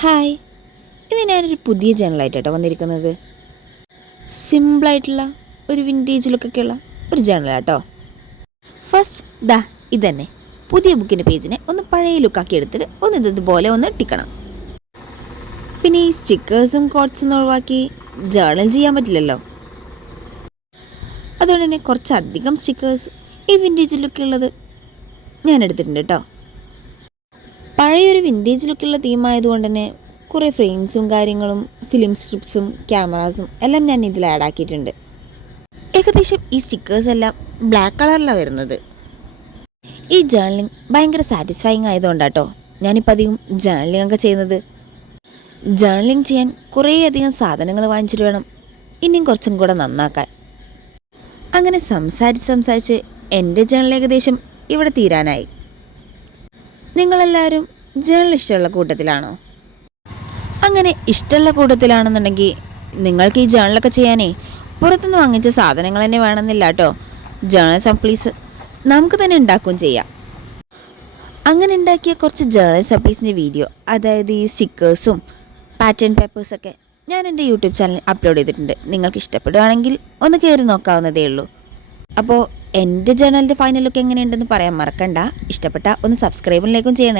Hi, ഇത് ഞാനൊരു പുതിയ ജേണലായിട്ടോ വന്നിരിക്കുന്നത്. സിമ്പിളായിട്ടുള്ള ഒരു വിൻറ്റേജ് ലുക്കൊക്കെയുള്ള ഒരു ജേണലാട്ടോ. ഫസ്റ്റ് ദാ ഇതന്നെ പുതിയ ബുക്കിൻ്റെ പേജിനെ ഒന്ന് പഴയ ലുക്കാക്കി എടുത്തിട്ട് ഒന്ന് ഇതുപോലെ ഒന്ന് ഇട്ടിക്കണം. പിന്നെ ഈ സ്റ്റിക്കേഴ്സും കോട്ട്സും ഒഴിവാക്കി ജേണൽ ചെയ്യാൻ പറ്റില്ലല്ലോ. അതുകൊണ്ട് തന്നെ കുറച്ചധികം സ്റ്റിക്കേഴ്സ് ഈ വിൻറ്റേജ് ലുക്കുള്ളത് ഞാൻ എടുത്തിട്ടുണ്ട് കേട്ടോ. പഴയൊരു വിൻറ്റേജ് ലുക്കുള്ള തീമായതുകൊണ്ട് തന്നെ കുറേ ഫ്രെയിംസും കാര്യങ്ങളും ഫിലിം സ്ട്രിപ്സും ക്യാമറാസും എല്ലാം ഞാൻ ഇതിൽ ആഡ് ആക്കിയിട്ടുണ്ട്. ഏകദേശം ഈ സ്റ്റിക്കേഴ്സ് എല്ലാം ബ്ലാക്ക് കളറിലാണ് വരുന്നത്. ഈ ജേർണലിംഗ് ഭയങ്കര സാറ്റിസ്ഫൈങ് ആയതുകൊണ്ടാട്ടോ ഞാനിപ്പോൾ അധികം ജേർണലിംഗ് ഒക്കെ ചെയ്യുന്നത്. ജേർണലിംഗ് ചെയ്യാൻ കുറേയധികം സാധനങ്ങൾ വാങ്ങിച്ചിട്ട് വേണം ഇനിയും കുറച്ചും കൂടെ നന്നാക്കാൻ. അങ്ങനെ സംസാരിച്ച് എൻ്റെ ജേർണൽ ഏകദേശം ഇവിടെ തീരാനായി. നിങ്ങളെല്ലാവരും ജേർണൽ ഇഷ്ടമുള്ള കൂട്ടത്തിലാണോ? അങ്ങനെ ഇഷ്ടമുള്ള കൂട്ടത്തിലാണെന്നുണ്ടെങ്കിൽ നിങ്ങൾക്ക് ഈ ജേർണലൊക്കെ ചെയ്യാനേ പുറത്തുനിന്ന് വാങ്ങിച്ച സാധനങ്ങൾ തന്നെ വേണമെന്നില്ല കേട്ടോ. ജേർണൽ സപ്ലീസ് നമുക്ക് തന്നെ ഉണ്ടാക്കുകയും ചെയ്യാം. അങ്ങനെ ഉണ്ടാക്കിയ കുറച്ച് ജേർണൽ സപ്ലീസിൻ്റെ വീഡിയോ, അതായത് ഈ സ്റ്റിക്കേഴ്സും പാറ്റേൺ പേപ്പേഴ്സൊക്കെ ഞാൻ എൻ്റെ യൂട്യൂബ് ചാനൽ അപ്ലോഡ് ചെയ്തിട്ടുണ്ട്. നിങ്ങൾക്ക് ഇഷ്ടപ്പെടുകയാണെങ്കിൽ ഒന്ന് കയറി നോക്കാവുന്നതേ ഉള്ളൂ. അപ്പോൾ എൻ്റെ ജേർണലിൻ്റെ ഫൈനൽ ലുക്ക് എങ്ങനെയുണ്ടെന്ന് പറയാൻ മറക്കണ്ട. ഇഷ്ടപ്പെട്ട ഒന്ന് സബ്സ്ക്രൈബിലേക്കും ചെയ്യണേ.